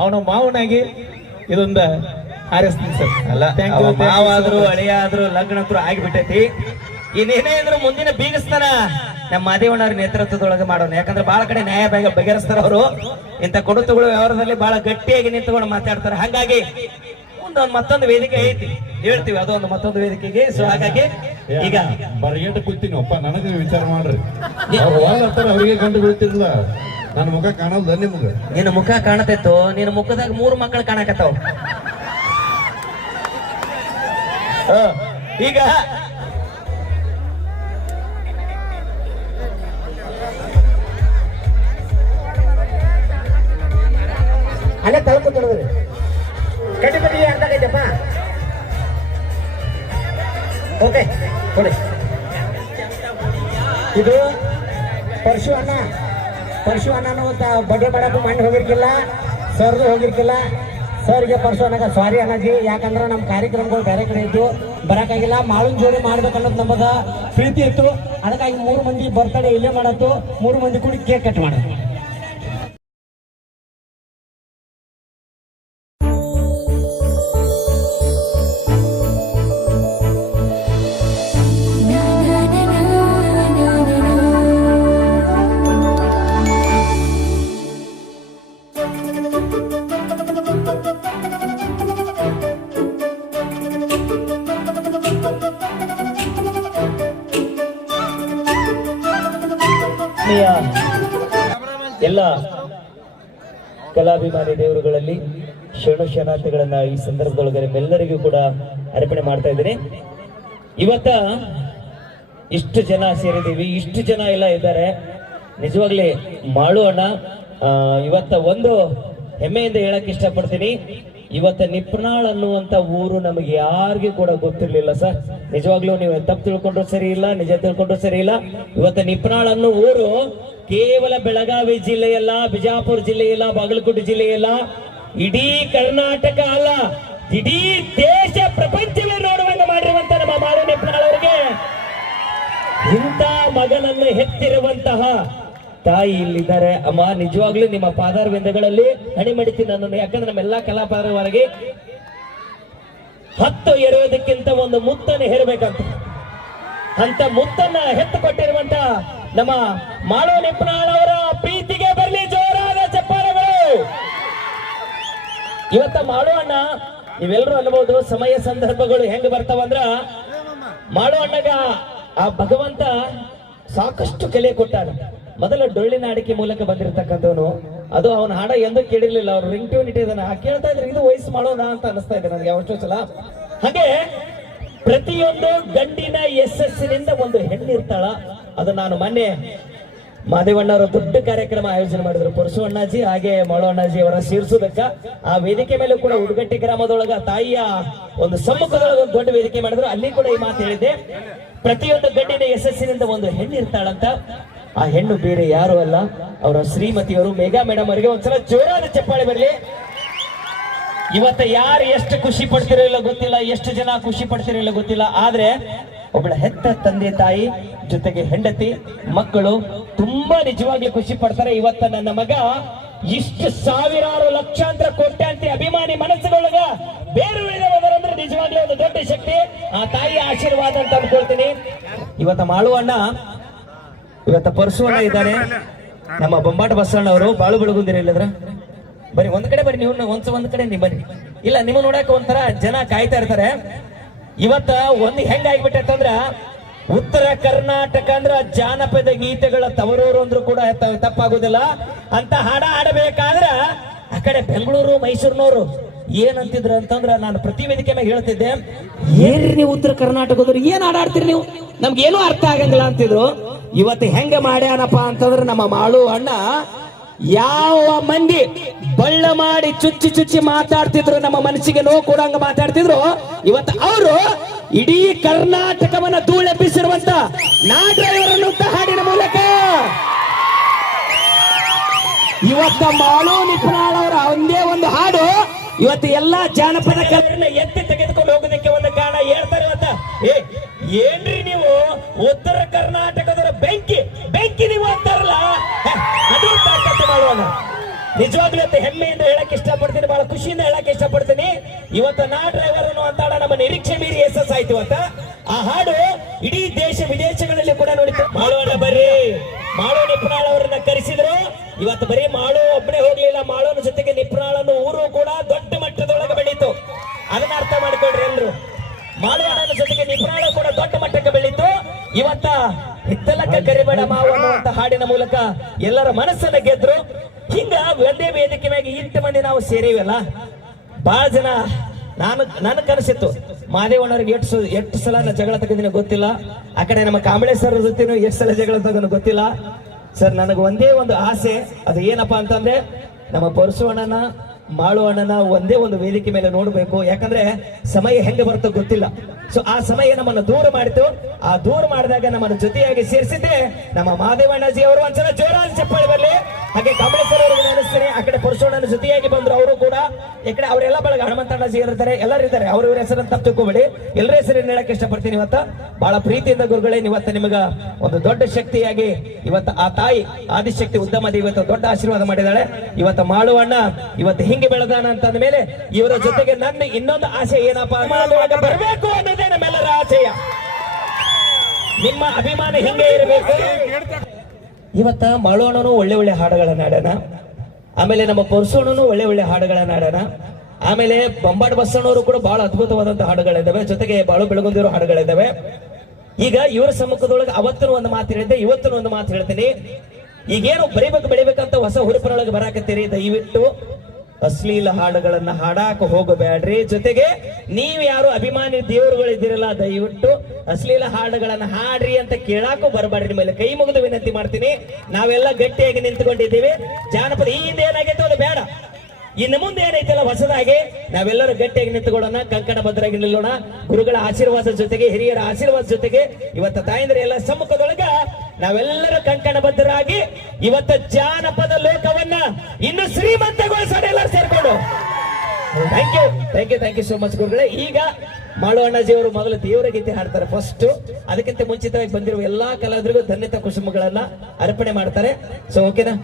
ಅವನ ಮಾವನಾಗಿ ಇದೊಂದು ಹಾರಿಸ್ತೀನಿ ಸರ್. ಅಲ್ಲ ಮಾವಾದ್ರು ಅಳಿಯಾದ್ರು ಆದ್ರು ಲಗ್ನ ಅಂತೂ ಆಗಿಬಿಟ್ಟೈತಿ. ಇನ್ನೇನೇ ಇದ್ರು ಮುಂದಿನ ಬೀಗಿಸ್ತಾನ ನಮ್ಮ ಮಾದೇವಣ್ಣವ್ರ ನೇತೃತ್ವದೊಳಗೆ ಮಾಡೋಣ. ಯಾಕಂದ್ರೆ ಬಹಳ ಕಡೆ ನ್ಯಾಯ ಬೇಗ ಬಗೆಹರಿಸ್ತಾರ ಅವರು. ಇಂಥ ಕೊಡುತುಗಳು ವ್ಯವಹಾರದಲ್ಲಿ ಬಹಳ ಗಟ್ಟಿಯಾಗಿ ನಿಂತುಕೊಂಡು ಮಾತಾಡ್ತಾರೆ. ಹಾಗಾಗಿ ಮುಂದೊಂದು ಮತ್ತೊಂದು ವೇದಿಕೆ ಐತಿ. ಹೇಳ್ತೀವಿ ಅದೊಂದು ಮತ್ತೊಂದು ವೇದಿಕೆಗೆ. ಸೊ ಹಾಗಾಗಿ ಈಗ ಬರಗೇಟ ಕೂತೀನಿ. ಒಪ್ಪ ನನಗೆ ವಿಚಾರ ಮಾಡ್ರಿ. ಅವ್ರಿಗೆ ಕಂಡು ಬೀಳ್ತಿರ್ಲ ನನ್ನ ಮುಖ ಕಾಣಲ್ದ ನಿಮ್ಗೆ? ನಿನ್ನ ಮುಖ ಕಾಣತೈತೋ? ನಿನ್ನ ಮುಖದಾಗ ಮೂರು ಮಕ್ಕಳು ಕಾಣಕತ್ತಾವ. ಹ, ಈಗ ಅಲ್ಲೇ ತಲುಪು ತೊಡದ್ರಿ ಕಟ್ಟಿ ಕಟ್ಟಿ ಅರ್ಧಾಗೈತಪ್ಪ ಓಕೆ ಕೊಡಿ. ಇದು ಪರಶು ಅನ್ನ ಪರಶು ಅಂತ ಬಡ್ಡೆ ಬಡಕು ಮಣ್ಣು ಹೋಗಿರ್ಕಿಲ್ಲ, ಸರ್ದು ಹೋಗಿರ್ಕಿಲ್ಲ. ಸರ್ಗೆ ಪರಶು ಅನ್ನಕ ಸಾರಿ ಅಣ್ಣಾಜಿ, ಯಾಕಂದ್ರೆ ನಮ್ಮ ಕಾರ್ಯಕ್ರಮಗಳು ಬೇರೆ ಕಡೆ ಇತ್ತು ಬರೋಕ್ಕಾಗಿಲ್ಲ. ಮಾಳಿನ ಜೋಡಿ ಮಾಡ್ಬೇಕನ್ನೋದು ನಮ್ಮದ ಪ್ರೀತಿ ಇತ್ತು. ಅದಕ್ಕಾಗಿ ಮೂರು ಮಂದಿ ಬರ್ತಡೇ ಇಲ್ಲೇ ಮಾಡತ್ತು. ಮೂರು ಮಂದಿ ಕೂಡಿ ಕೇಕ್ ಕಟ್ ಮಾಡೋದು ಆತ್ಮೀಯ ಎಲ್ಲ ಕಲಾಭಿಮಾನಿ ದೇವರುಗಳಲ್ಲಿ ಶರಣು ಶರಣಾರ್ಥಿಗಳನ್ನ ಈ ಸಂದರ್ಭದೊಳಗೆ ಎಲ್ಲರಿಗೂ ಕೂಡ ಅರ್ಪಣೆ ಮಾಡ್ತಾ ಇದ್ದೀನಿ. ಇವತ್ತ ಇಷ್ಟು ಜನ ಸೇರಿದ್ದೀವಿ, ಇಷ್ಟು ಜನ ಎಲ್ಲ ಇದ್ದಾರೆ. ನಿಜವಾಗ್ಲಿ ಮಾಡು ಅಣ್ಣ ಇವತ್ತ ಒಂದು ಹೆಮ್ಮೆಯಿಂದ ಹೇಳಕ್ ಇಷ್ಟಪಡ್ತೀನಿ. ಇವತ್ತ ನಿಪ್ನಾಳ್ ಅನ್ನುವಂತ ಊರು ನಮಗೆ ಯಾರಿಗೂ ಕೂಡ ಗೊತ್ತಿರ್ಲಿಲ್ಲ ಸರ್. ನಿಜವಾಗ್ಲೂ ನೀವು ತಪ್ಪು ತಿಳ್ಕೊಂಡ್ರು ಸರಿ ಇಲ್ಲ, ನಿಜ ತಿಳ್ಕೊಂಡ್ರು ಸರಿ ಇಲ್ಲ. ಇವತ್ತ ನಿಪ್ನಾಳ್ ಅನ್ನೋ ಊರು ಕೇವಲ ಬೆಳಗಾವಿ ಜಿಲ್ಲೆಯಲ್ಲ, ಬಿಜಾಪುರ ಜಿಲ್ಲೆಯಲ್ಲ, ಬಾಗಲಕೋಟೆ ಜಿಲ್ಲೆಯಲ್ಲ, ಇಡೀ ಕರ್ನಾಟಕ ಅಲ್ಲ. ಇಡೀ ದೇಶ ಪ್ರಪಂಚವೇ ನೋಡುವಂಗ ಮಾಡಿರುವಂತ ನಮ್ಮ ಮಾಡಿ ನಿಪ್ನಾಳ್ ಅವರಿಗೆ ಇಂಥ ಮಗನನ್ನು ಹೆತ್ತಿರುವಂತಹ ತಾಯಿ ಇಲ್ಲಿದ್ದಾರೆ. ಅಮ್ಮ, ನಿಜವಾಗ್ಲೂ ನಿಮ್ಮ ಪಾದಾರವಿಂದಗಳಲ್ಲಿ ಹಣಿ ಮಡಿತೀನಿ ನನ್ನನ್ನು. ಯಾಕಂದ್ರೆ ನಮ್ಮೆಲ್ಲಾ ಕಲಾಪಾದರವರೆಗೆ ಹತ್ತು ಎರೆಯೋದಕ್ಕಿಂತ ಒಂದು ಮುತ್ತನ್ನು ಹೇರಬೇಕಂತ. ಅಂತ ಮುತ್ತನ್ನ ಹೆತ್ತು ಕೊಟ್ಟಿರುವಂತ ನಮ್ಮ ನಿಪ್ನಾಳ್ ಅವರ ಪ್ರೀತಿಗೆ ಬರಲಿ ಜೋರಾದ ಚಪ್ಪಾಳೆಗಳು ಇವತ್ತ ಮಾಳು ಅಣ್ಣ ನೀವೆಲ್ಲರೂ ಅನ್ಬಹುದು ಸಮಯ ಸಂದರ್ಭಗಳು ಹೆಂಗ್ ಬರ್ತಾವಂದ್ರ ಮಾಡೋ ಅಣ್ಣಗ ಆ ಭಗವಂತ ಸಾಕಷ್ಟು ಕಲೆ ಕೊಟ್ಟಾನ. ಮೊದಲ ಡೊಳ್ಳಿನ ಅಡಿಕೆ ಮೂಲಕ ಬಂದಿರತಕ್ಕಂಥವನು, ಅದು ಅವನ ಹಾಡ ಎಂದೂ ಕೇಳಿರ್ಲಿಲ್ಲ. ಅವ್ರು ರಿಂಗ್ ಟ್ಯೂನ್ ಇಟ್ಟಿದ್ದಾನೆ ಕೇಳ್ತಾ ಇದ್ರೆ ಇದು ವಯಸ್ಸು ಮಾಡೋಣ ಅಂತ ಅನಿಸ್ತಾ ಇದೆ ನನಗೆ ಅವಷ್ಟು ಸಲ ಹಾಗೆ ಪ್ರತಿಯೊಂದು ಗಂಡಿನ ಯಶಸ್ಸಿನಿಂದ ಒಂದು ಹೆಣ್ಣಿರ್ತಾಳ. ಅದು ನಾನು ಮೊನ್ನೆ ಮಾದೇವಣ್ಣವರ ದೊಡ್ಡ ಕಾರ್ಯಕ್ರಮ ಆಯೋಜನೆ ಮಾಡಿದ್ರು. ಪರಶು ಅಣ್ಣಾಜಿ ಹಾಗೆ ಮಾಳು ಅಣ್ಣಾಜಿ ಅವರ ಸೇರಿಸೋದಕ್ಕ. ಆ ವೇದಿಕೆ ಮೇಲೆ ಕೂಡ ಉಡುಗಟ್ಟಿ ಗ್ರಾಮದೊಳಗ ತಾಯಿಯ ಒಂದು ಸಮ್ಮುಖದೊಳಗ ಒಂದು ದೊಡ್ಡ ವೇದಿಕೆ ಮಾಡಿದ್ರು. ಅಲ್ಲಿ ಕೂಡ ಈ ಮಾತು ಹೇಳಿದೆ ಪ್ರತಿಯೊಂದು ಗಂಡಿನ ಯಶಸ್ಸಿನಿಂದ ಒಂದು ಹೆಣ್ಣು ಇರ್ತಾಳಂತ ಆ ಹೆಣ್ಣು ಬೇರೆ ಯಾರು ಅಲ್ಲ. ಅವರ ಶ್ರೀಮತಿಯವರು ಮೇಘಾ ಮೇಡಮ್ ಅವರಿಗೆ ಒಂದ್ಸಲ ಜೋರಾದ ಚಪ್ಪಾಳೆ ಬರಲಿ. ಇವತ್ತ ಯಾರು ಎಷ್ಟು ಖುಷಿ ಪಡ್ತಿರಲಿಲ್ಲ ಗೊತ್ತಿಲ್ಲ, ಎಷ್ಟು ಜನ ಖುಷಿ ಪಡ್ತಿರಲಿಲ್ಲ ಗೊತ್ತಿಲ್ಲ. ಆದ್ರೆ ಒಬ್ಬಳ ಹೆತ್ತ ತಂದೆ ತಾಯಿ ಜೊತೆಗೆ ಹೆಂಡತಿ, ಮಕ್ಕಳು ತುಂಬಾ ನಿಜವಾಗ್ಲೂ ಖುಷಿ ಪಡ್ತಾರೆ. ಇವತ್ತ ನನ್ನ ಮಗ ಇಷ್ಟು ಸಾವಿರಾರು ಲಕ್ಷಾಂತರ ಕೋಟ್ಯಾಂತಿ ಅಭಿಮಾನಿ ಮನಸ್ಸುಗಳೊಳಗ ಬೇರು ಅಂದ್ರೆ ನಿಜವಾಗ್ಲೂ ಒಂದು ದೊಡ್ಡ ಶಕ್ತಿ. ಆ ತಾಯಿ ಆಶೀರ್ವಾದ ಅಂತ ಅನ್ಕೊಳ್ತೀನಿ ಇವತ್ತ ಮಾಳು ಅಣ್ಣ ಇವತ್ತ ಪರಶು ಅಣ್ಣ ಇದ್ದಾನೆ. ನಮ್ಮ ಬೊಂಬಾಟ ಬಸವಣ್ಣ ಅವರು ಬಾಳು ಬೆಳಗುಂದಿರಿ ಇಲ್ಲದ್ರ? ಬರೀ ಒಂದ್ ಕಡೆ ಬರೀ ನೀವು ಒಂದ್ಸ ಒಂದ್ ಕಡೆ ನೀವು ಬನ್ನಿ. ಇಲ್ಲ ನಿಮ್ಮ ನೋಡಕ್ ಒಂಥರ ಜನ ಕಾಯ್ತಾ ಇರ್ತಾರೆ. ಇವತ್ತ ಒಂದ್ ಹೆಂಗ್ ಆಗ್ಬಿಟ್ಟಂದ್ರ ಉತ್ತರ ಕರ್ನಾಟಕ ಅಂದ್ರ ಜಾನಪದ ಗೀತೆಗಳ ತವರೂರು ಅಂದ್ರು ಕೂಡ ತಪ್ಪಾಗುದಿಲ್ಲ ತಪ್ಪಾಗೋದಿಲ್ಲ. ಅಂತ ಹಾಡ ಹಾಡಬೇಕಾದ್ರ ಆ ಕಡೆ ಬೆಂಗಳೂರು ಮೈಸೂರಿನವರು ಏನಂತಿದ್ರು ಅಂತಂದ್ರ ನಾನು ಪ್ರತಿ ವೇದಿಕೆ ಮೇಲೆ ಹೇಳ್ತಿದ್ದೆ, ಏನ್ರಿ ನೀವು ಉತ್ತರ ಕರ್ನಾಟಕದವ್ರು, ಏನ್ ಆಡಾಡ್ತೀರಿ ನೀವು? ನಮ್ಗೆ ಏನೂ ಅರ್ಥ ಆಗಂಗಿಲ್ಲ ಅಂತಿದ್ರು. ಇವತ್ತು ಹೆಂಗ ಮಾಡ್ಯಾನಪ್ಪ ಅಂತಂದ್ರೆ ನಮ್ಮ ಮಾಳು ಅಣ್ಣ ಯಾವ ಮಂದಿ ಬಳ್ಳ ಮಾಡಿ ಚುಚ್ಚಿ ಚುಚ್ಚಿ ಮಾತಾಡ್ತಿದ್ರು, ನಮ್ಮ ಮನಸ್ಸಿಗೆ ನೋವು ಕೊಡಂಗ ಮಾತಾಡ್ತಿದ್ರು, ಇವತ್ತು ಅವರು ಇಡೀ ಕರ್ನಾಟಕವನ್ನ ಧೂಳೆಬ್ಬಿಸಿರುವಂತ ನಾ ಡ್ರೈವರ್ ಅನ್ನುವಂತ ಹಾಡಿನ ಮೂಲಕ. ಇವತ್ತ ಮಾಳು ನಿಪುಣಾಳವರ ಒಂದೇ ಒಂದು ಹಾಡು. ಇವತ್ತು ಎಲ್ಲಾ ಜಾನಪದ ಕಲೆಯನ್ನ ಎತ್ತಿ ತೆಗೆದುಕೊಂಡು ಹೋಗೋದಕ್ಕೆ ಒಂದು ಕಾರಣ ಹೇಳ್ತಾರೆ ಅಂತ ಏ, ಏನ್ರಿ ನೀವು ಉತ್ತರ ಕರ್ನಾಟಕದವರ ಬೆಂಕಿ? ಬೆಂಕಿ ನೀವು ಅಂತಾರಲ್ಲ? ಅದು ತಾಕತ್ತು ಮಾಡುವಾಗ. ನಿಜವಾಗ್ಲೂ ಇವತ್ತು ಹೆಮ್ಮೆಯಿಂದ ಹೇಳಕ್ ಇಷ್ಟಪಡ್ತೀನಿ ಖುಷಿಯಿಂದ ಹೇಳಕ್ ಇಷ್ಟಪಡ್ತೀನಿ. ಇವತ್ತು ನಾ ಡ್ರೈವರ್ ಅನ್ನುವಂತ ಹಾಡ ನಮ್ಮ ನಿರೀಕ್ಷೆ ಮೀರಿ ಯಶಸ್ ಆಯ್ತು ಅಂತ ಆ ಹಾಡು ಇಡೀ ದೇಶ ವಿದೇಶಗಳಲ್ಲಿ ಕೂಡ ನೋಡಿತು ಮಾಡೋಣ ಬರ್ರಿ ಮಾಡೋ ನಿಪ್ರಾಳ ಅವರನ್ನ ಕರೆಸಿದ್ರು. ಇವತ್ತು ಬರೀ ಮಾಳು ಒಬ್ಬನೇ ಹೋಗ್ಲಿಲ್ಲ. ಮಾಳೋನ ಜೊತೆಗೆ ನಿಪ್ರಾಳನ ಊರು ಕೂಡ ದೊಡ್ಡ ಮಟ್ಟದೊಳಗೆ ಬೆಳೀತು. ಅದನ್ನ ಅರ್ಥ ಮಾಡ್ಕೊಳ್ರಿ ಎಲ್ರು. ಮಾಳುವಣ್ಣನ ಜೊತೆಗೆ ನಿಪ್ರಾಳ ಕೂಡ ದೊಡ್ಡ ಮಟ್ಟಕ್ಕೆ ಬೆಳೀತು. ಇವತ್ತ ಹಿತ್ತಲಕ್ಕ ಕರಿಬೇಡ ಮಾವು ಅನ್ನುವಂತ ಹಾಡಿನ ಮೂಲಕ ಎಲ್ಲರ ಮನಸ್ಸನ್ನ ಗೆದ್ರು. ಹಿಂಗ ಒಂದೇ ವೇದಿಕೆ ಮ್ಯಾಗ ಇಂಟು ಮಂದಿ ನಾವು ಸೇರಿವಲ್ಲ. ಬಹಳ ಜನ ನಾನು ನನ್ನ ಕನಸಿತ್ತು. ಮಾದೇವಣ್ಣವ್ರಿಗೆ ಎಷ್ಟು ಎಷ್ಟು ಸಲ ನಾನು ಜಗಳ ತಗೊಂಡಿನ ಗೊತ್ತಿಲ್ಲ. ಆ ಕಡೆ ನಮ್ಮ ಕಾಂಬಳೆ ಸರ್ ಜೊತೆನೂ ಎಷ್ಟು ಸಲ ಜಗಳ ತಗೊಂಡು ಗೊತ್ತಿಲ್ಲ. ಸರ್, ನನಗೆ ಒಂದೇ ಒಂದು ಆಸೆ. ಅದು ಏನಪ್ಪಾ ಅಂತಂದ್ರೆ, ನಮ್ಮ ಪರಶು ಅಣ್ಣನ ಮಾಳು ಅಣ್ಣನ ಒಂದೇ ಒಂದು ವೇದಿಕೆ ಮೇಲೆ ನೋಡಬೇಕು. ಯಾಕಂದ್ರೆ, ಸಮಯ ಹೆಂಗೆ ಬರುತ್ತೋ ಗೊತ್ತಿಲ್ಲ. ಸೊ ಆ ಸಮಯ ನಮ್ಮನ್ನು ದೂರ ಮಾಡಿತು. ಆ ದೂರ ಮಾಡಿದಾಗ ನಮ್ಮನ್ನು ಜೊತೆಯಾಗಿ ಸೇರಿಸಿದ್ರೆ ನಮ್ಮ ಮಾದೇವಣ್ಣಜಿ ಅವರು ಒಂದ್ಸಲ ಜೋರಾಗಿ ಚಪ್ಪಾಳಿ ಬರಲಿ. ಹಾಗೆ ಕಮಲೇಶ್ವರ ಅವರಿಗೆ ನೆನೆಸ್ತೀನಿ ಆ ಕಡೆ ಪರಶುಣ್ಣನ ಜೊತೆಯಾಗಿ ಬಂದ್ರು ಅವರು ಕೂಡ. ಈ ಕಡೆ ಅವರೆಲ್ಲ ಬಳಗ ಹನುಮಂತಣ್ಣಜಿ ಇರ್ತಾರೆ ಎಲ್ಲರೂ ಇದ್ದಾರೆ ಅವ್ರ ಇವ್ರ ಹೆಸರನ್ನು ತಪ್ಪು ತಿಳ್ಕೊಬೇಡಿ. ಎಲ್ಲರ ಹೆಸರನ್ನು ಹೇಳಕ್ ಇಷ್ಟಪಡ್ತೀನಿ ಇವತ್ತ. ಬಹಳ ಪ್ರೀತಿಯಿಂದ ಗುರುಗಳೇ ಇವತ್ತ ನಿಮಗ ಒಂದು ದೊಡ್ಡ ಶಕ್ತಿಯಾಗಿ ಇವತ್ತ ಆ ತಾಯಿ ಆದಿಶಕ್ತಿ ಉದ್ದಮ ಇವತ್ತು ದೊಡ್ಡ ಆಶೀರ್ವಾದ ಮಾಡಿದಾಳೆ ಇವತ್ತ ಮಾಡುವಣ್ಣ ಇವತ್ತು ಹಿಂಗೆ ಬೆಳೆದಾನ ಅಂತಂದ ಮೇಲೆ ಇವರ ಜೊತೆಗೆ ನನ್ನ ಇನ್ನೊಂದು ಆಸೆ ಏನಪ್ಪಾ ಬರಬೇಕು ಅನ್ನೋದೇ ನಿಮ್ಮ ಅಭಿಮಾನ ಹಿಂಗೆ ಇರಬೇಕು. ಇವತ್ತ ಮಾಳೋಣನು ಒಳ್ಳೆ ಒಳ್ಳೆ ಹಾಡುಗಳನ್ನ ಹಾಡೋಣ ಆಮೇಲೆ ನಮ್ಮ ಪರಸೋಣನು ಒಳ್ಳೆ ಒಳ್ಳೆ ಹಾಡುಗಳನ್ನ ಹಾಡೋಣ ಆಮೇಲೆ ಬೊಂಬಾಟ್ ಬಸ್ಸಣ್ಣವರು ಕೂಡ ಬಹಳ ಅದ್ಭುತವಾದಂತಹ ಹಾಡುಗಳಿದ್ದಾವೆ ಜೊತೆಗೆ ಬಾಳು ಬೆಳಗುಂದಿರೋ ಹಾಡುಗಳಿದ್ದಾವೆ ಈಗ ಇವರ ಸಮ್ಮುಖದೊಳಗೆ ಅವತ್ತಿನ ಒಂದು ಮಾತು ಹೇಳಿದ್ದೆ, ಇವತ್ತಿನ ಒಂದು ಮಾತು ಹೇಳ್ತೀನಿ. ಈಗೇನು ಬರೀಬೇಕು, ಬೆಳಿಬೇಕಂತ ಹೊಸ ಹುರುಪರೊಳಗೆ ಬರಾಕತ್ತೀರಿ, ದಯವಿಟ್ಟು. ಅಶ್ಲೀಲ ಹಾಡುಗಳನ್ನ ಹಾಡಾಕ ಹೋಗಬೇಡ್ರಿ. ಜೊತೆಗೆ ನೀವು ಯಾರು ಅಭಿಮಾನಿ ದೇವರುಗಳಿದ್ದೀರಲ್ಲ, ದಯವಿಟ್ಟು ಅಶ್ಲೀಲ ಹಾಡುಗಳನ್ನ ಹಾಡ್ರಿ ಅಂತ ಕೇಳಾಕು ಬರಬಾರ್ರಿ ಮೇಲೆ ಕೈ ಮುಗಿದು ವಿನಂತಿ ಮಾಡ್ತೀನಿ. ನಾವೆಲ್ಲ ಗಟ್ಟಿಯಾಗಿ ನಿಂತ್ಕೊಂಡಿದ್ದೀವಿ. ಜಾನಪದ ಈ ಹಿಂದೆ ಏನಾಗೈತೆ ಅದು ಬೇಡ. ಇನ್ನು ಮುಂದೆ ಏನೈತಲ್ಲ ಹೊಸದಾಗಿ. ನಾವೆಲ್ಲರೂ ಗಟ್ಟಿಯಾಗಿ ನಿಂತುಕೊಳ್ಳೋಣ, ಕಂಕಣ ಭದ್ರಾಗಿ ನಿಲ್ಲೋಣ. ಗುರುಗಳ ಆಶೀರ್ವಾದ ಜೊತೆಗೆ, ಹಿರಿಯರ ಆಶೀರ್ವಾದ ಜೊತೆಗೆ. ಇವತ್ತ ತಾಯಂದ್ರ ಎಲ್ಲ ಸಮ್ಮುಖದೊಳಗ ನಾವೆಲ್ಲರೂ ಕಂಕಣ ಬದ್ಧರಾಗಿ ಇವತ್ತ ಜಾನಪದ ಲೋಕವನ್ನ ಇನ್ನು ಶ್ರೀಮಂತಗೊಳಿಸೋಣ ಎಲ್ಲರೂ ಸೇರ್ಕೊಂಡು. Thank you thank you thank you so much ಗುರುಗಳೇ. ಈಗ ಮಾಳು ಅಣ್ಣಾಜಿಯವರು ಮೊದಲು ದೇವರ ಗೀತೆ ಹಾಡ್ತಾರೆ ಫಸ್ಟ್ ಅದಕ್ಕಿಂತ ಮುಂಚಿತವಾಗಿ ಬಂದಿರುವ ಎಲ್ಲಾ ಕಲಾವಿದರಿಗೂ ಧನ್ಯತಾ ಕುಸುಮಗಳನ್ನ ಅರ್ಪಣೆ ಮಾಡ್ತಾರೆ. ಸೊ ಓಕೆನಾ